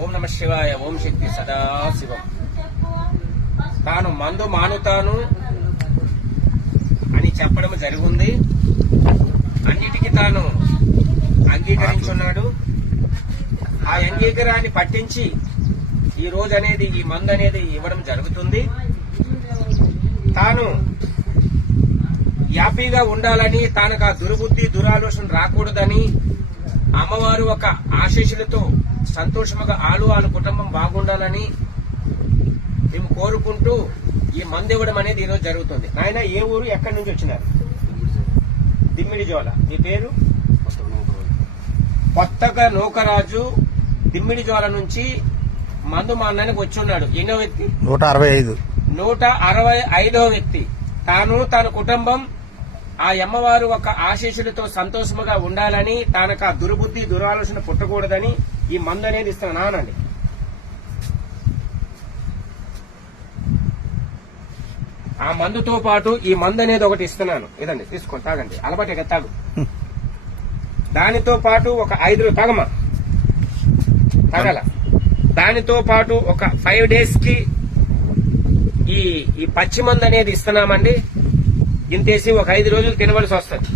ఓం నమ శివాయ. ఓం శక్తి సదాశివం. తాను మందు మానుతాను అని చెప్పడం జరిగింది. అన్నిటికీ తాను అంగీకరించున్నాడు. ఆ అంగీకారాన్ని పట్టించి ఈ రోజు అనేది ఈ మందు అనేది ఇవ్వడం జరుగుతుంది. తాను హ్యాపీగా ఉండాలని, తనకు ఆ దుర్బుద్ధి దురాలోచన రాకూడదని, అమ్మవారు ఒక ఆశీస్సులతో సంతోషముగా వాళ్ళ కుటుంబం బాగుండాలని మేము కోరుకుంటూ ఈ మందు ఇవ్వడం అనేది ఈరోజు జరుగుతుంది. నాయన ఏ ఊరు, ఎక్కడి నుంచి వచ్చినారు? దిమ్మిడిజోల. మీ పేరు? కొత్తగా నూకరాజు దిమ్మిడిజోల నుంచి మందు మా అన్నానికి వచ్చి ఉన్నాడు. ఎన్నో వ్యక్తి? 165. 165వ వ్యక్తి. తన కుటుంబం ఆ అమ్మవారు ఒక ఆశీస్సులతో సంతోషముగా ఉండాలని, తనకు ఆ దుర్బుద్ధి దురాలోచన పుట్టకూడదని ఈ మందు అనేది ఇస్తున్నాను. నానండి, ఆ మందుతో పాటు ఈ మందు అనేది ఒకటి ఇస్తున్నాను. ఇదండి, తీసుకోండి, తాగండి. అలవాటే కదా, తాగు. దానితో పాటు ఒక 5 తాగమ్మా, తాగాల. దానితో పాటు ఒక 5 days కి ఈ పచ్చి మందు అనేది ఇస్తున్నామండి. ఇంతేసి ఒక 5 రోజులు తినవలసి వస్తుంది.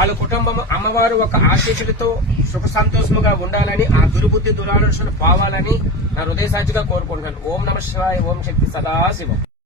వాళ్ళ కుటుంబం అమ్మవారు ఒక ఆశీస్సులతో సుఖ సంతోషముగా ఉండాలని, ఆ దుర్బుద్ధి దురాలోచన పోవాలని నా హృదయ సాక్షిగా కోరుకుంటున్నాను. ఓం నమ శివాయ. ఓం శక్తి సదాశివం.